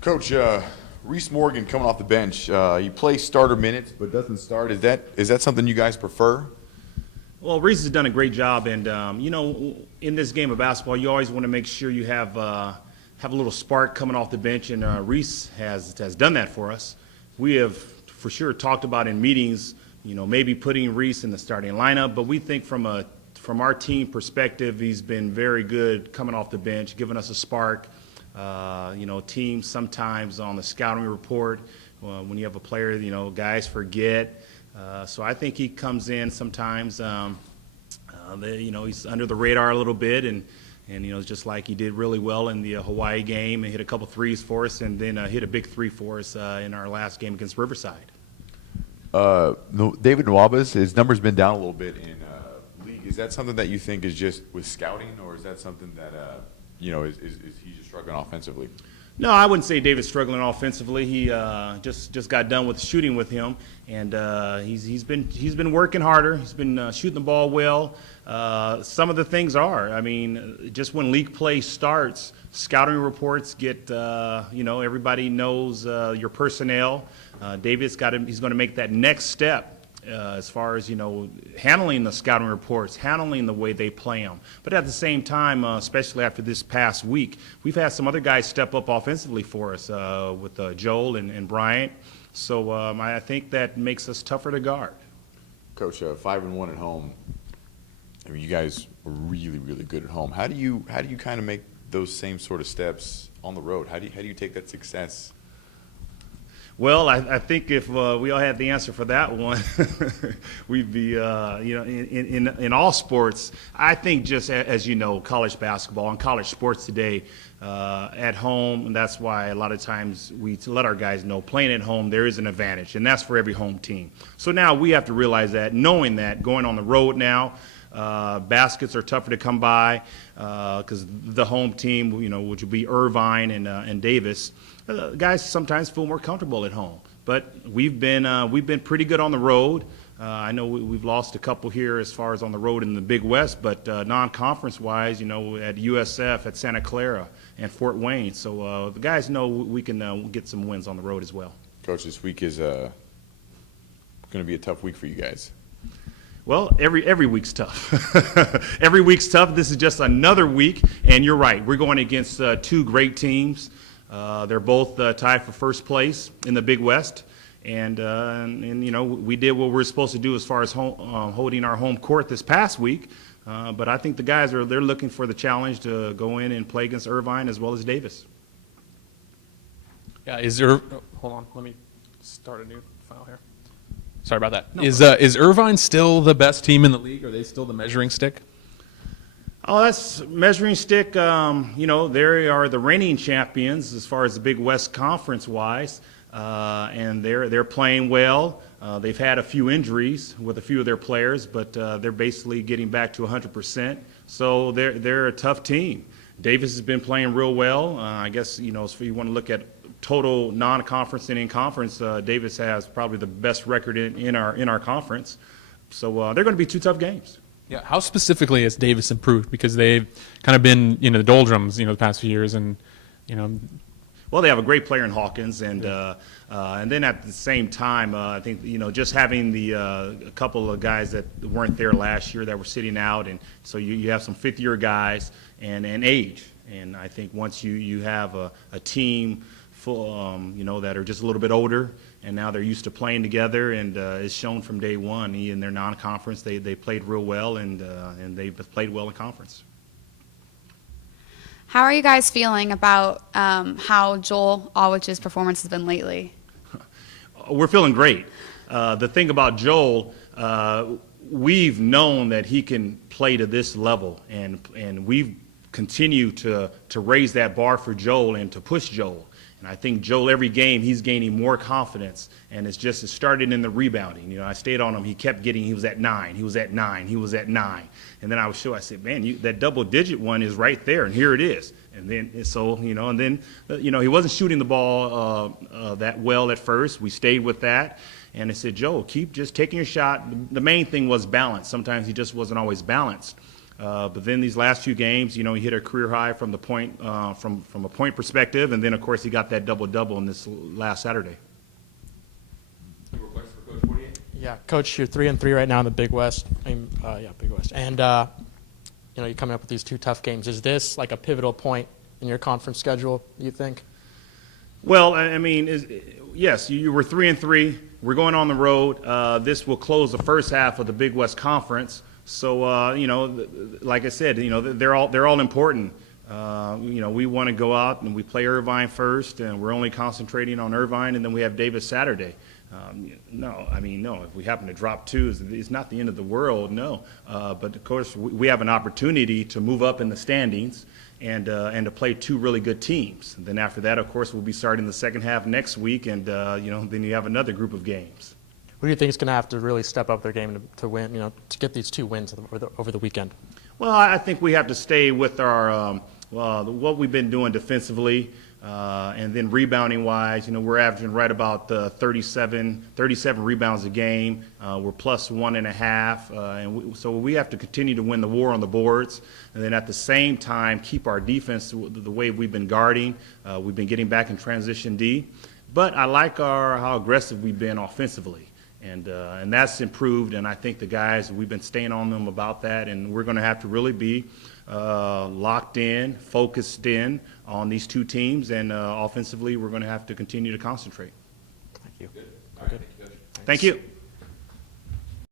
Coach, Reese Morgan coming off the bench. He plays starter minutes, but doesn't start. Is that something you guys prefer? Well, Reese has done a great job, and in this game of basketball, you always want to make sure you have a little spark coming off the bench, and Reese has done that for us. We have for sure talked about in meetings, maybe putting Reese in the starting lineup, but we think from our team perspective, he's been very good coming off the bench, giving us a spark. Teams sometimes on the scouting report, when you have a player, guys forget. So I think he comes in sometimes, he's under the radar a little bit, and just like he did really well in the Hawaii game and hit a couple threes for us, and then hit a big three for us in our last game against Riverside. David Nwaba's, his number's been down a little bit in league. Is that something that you think is just with scouting, or is that something that is he just struggling offensively? No, I wouldn't say David's struggling offensively. He just got done with shooting with him, and he's been working harder. He's been shooting the ball well. Some of the things are, just when league play starts, scouting reports get, everybody knows your personnel. David's he's going to make that next step. As far as, handling the scouting reports, handling the way they play them. But at the same time, especially after this past week, we've had some other guys step up offensively for us with Joel and Bryant. So I think that makes us tougher to guard. Coach, 5-1 at home. You guys were really, really good at home. How do you kind of make those same sort of steps on the road? How do you take that success? Well, I think if we all had the answer for that one, we'd be, in all sports. I think just as college basketball and college sports today at home, and that's why a lot of times we let our guys know playing at home there is an advantage, and that's for every home team. So now we have to realize that, knowing that, going on the road now, baskets are tougher to come by because the home team, which would be Irvine and Davis. Guys sometimes feel more comfortable at home, but we've been pretty good on the road. I know we've lost a couple here as far as on the road in the Big West, but non-conference wise, at USF, at Santa Clara, and Fort Wayne. So the guys know we can get some wins on the road as well. Coach, this week is going to be a tough week for you guys. Well, every week's tough. Every week's tough. This is just another week, and you're right. We're going against two great teams. They're both tied for first place in the Big West, and we did what we're supposed to do as far as holding our home court this past week. But I think the guys they're looking for the challenge to go in and play against Irvine as well as Davis. Yeah, hold on, let me start a new file here. Sorry about that. No. Is Irvine still the best team in the league? Are they still the measuring stick? Oh, that's measuring stick. They are the reigning champions as far as the Big West Conference wise, and they're playing well. They've had a few injuries with a few of their players, but they're basically getting back to 100%. So they're a tough team. Davis has been playing real well. I guess if you want to look at total non-conference and in conference, Davis has probably the best record in our conference. So they're going to be two tough games. Yeah, how specifically has Davis improved? Because they've kind of been, the doldrums, the past few years, and Well, they have a great player in Hawkins, and then at the same time, I think just having a couple of guys that weren't there last year that were sitting out, and so you have some fifth-year guys and age, and I think once you have a team full, that are just a little bit older, and now they're used to playing together, and it's shown from day one. In their non-conference, they played real well, and they've played well in conference. How are you guys feeling about how Joel Awich's performance has been lately? We're feeling great. The thing about Joel, we've known that he can play to this level, and we've continued to raise that bar for Joel and to push Joel. And I think Joel, every game, he's gaining more confidence, and it started in the rebounding. I stayed on him. He was at 9, he was at 9, he was at 9. And then I said, man, that double-digit one is right there, and here it is. And then, he wasn't shooting the ball that well at first. We stayed with that. And I said, Joel, keep just taking your shot. The main thing was balance. Sometimes he just wasn't always balanced. But then these last few games, he hit a career high from the point, from a point perspective, and then of course he got that double-double in this last Saturday. Any more questions for Coach Fortier? Yeah, Coach, you're 3-3 right now in the Big West. Big West. And you're coming up with these 2 tough games. Is this like a pivotal point in your conference schedule, you think? Well, I mean, yes, you were 3-3. We're going on the road. This will close the first half of the Big West Conference. So, like I said, they're all important. We want to go out and we play Irvine first, and we're only concentrating on Irvine, and then we have Davis Saturday. No, if we happen to drop 2, it's not the end of the world, no. But of course, we have an opportunity to move up in the standings and to play 2 really good teams. And then after that, of course, we'll be starting the second half next week, and then you have another group of games. Who do you think is going to have to really step up their game to win, to get these 2 wins over the weekend? Well, I think we have to stay with our what we've been doing defensively, and then rebounding-wise. We're averaging right about 37 rebounds a game. We're plus 1.5, so we have to continue to win the war on the boards, and then at the same time keep our defense the way we've been guarding. We've been getting back in transition D, but I like how aggressive we've been offensively. And that's improved, and I think the guys, we've been staying on them about that, and we're going to have to really be locked in, focused in on these 2 teams, and offensively we're going to have to continue to concentrate. Thank you. Good. All right, thank you, Coach. Thank you.